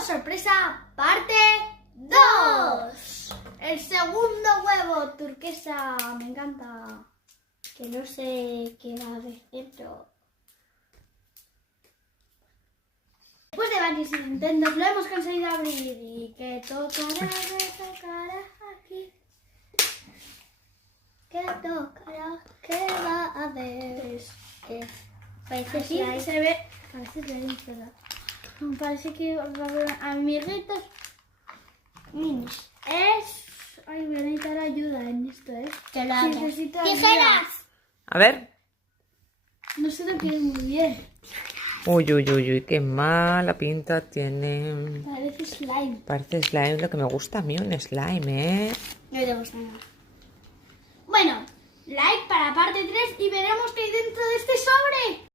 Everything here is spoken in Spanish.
sorpresa, parte 2. El segundo huevo turquesa, me encanta. Que no sé qué va a haber dentro. Después de varios intentos lo hemos conseguido abrir. Y que tocará aquí. ¿Qué tocará? ¿Qué va a haber? Parece Aquí slime. se ve, parece slime, ¿verdad? Parece que va a haber amiguitos minis. Ay, voy a necesitar ayuda en esto, ¿eh? Que lo abra. Necesito ayuda. ¡Tijeras! A ver. No sé lo que es muy bien. Uy, uy, uy, uy, qué mala pinta tiene. Parece slime. Parece slime, lo que me gusta a mí, un slime, ¿eh? No te gusta nada. Bueno, like para parte 3 y veremos qué hay dentro de este sobre.